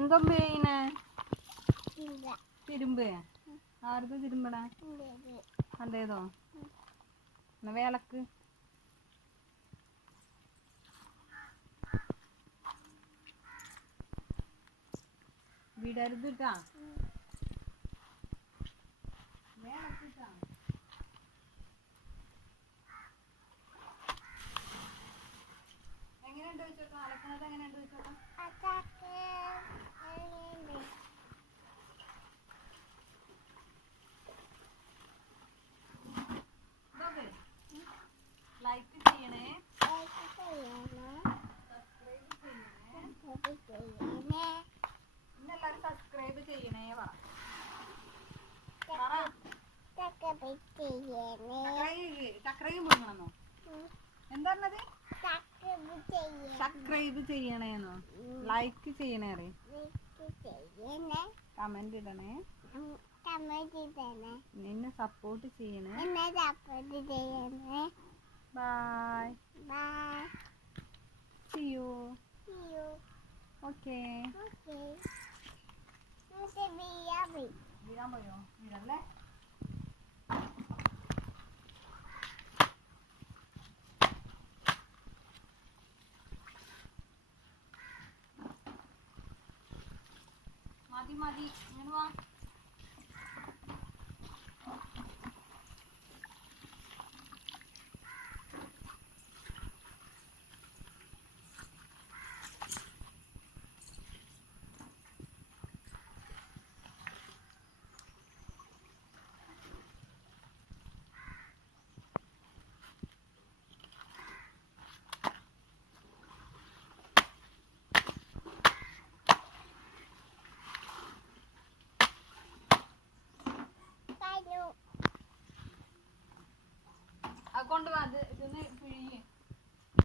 എന്താ ചെയ്യുന്നേ? തിരുമ്പ്. ആർക്ക് തിരുമ്പണേ? അതേതോ എന്നാ വേലക്ക്. വിടരുതിട്ടാ. വേലക്കിട്ടാ. എങ്ങനെയുണ്ട് ചോദിച്ചോക്കാം? അലക്കണത് എങ്ങനെയുണ്ട് ചോദിച്ചോക്കാം? ലൈക്ക് ചെയ്യണേ, സബ്സ്ക്രൈബ് ചെയ്യണേ. ഇന്നെല്ലാരും സബ്സ്ക്രൈബ് ചെയ്യണേ പറ. ചക്രയും മുങ്ങണമെന്നോ? എന്താ പറഞ്ഞത്? സബ്സ്ക്രൈബ് ചെയ്യണേന്നോ? ലൈക്ക് ചെയ്യണേ, കമന്റ് ഇടണേ, നിന്നെ സപ്പോർട്ട് ചെയ്യണേ. ബൈ. See you. Okay. വീഴാൻ പോയോ? വീഴല്ലേ? മതി മതി, ഇങ്ങനെ വാ. കൊണ്ടുപോവാ, ഇത് ഇതൊന്ന് പിഴിയ്.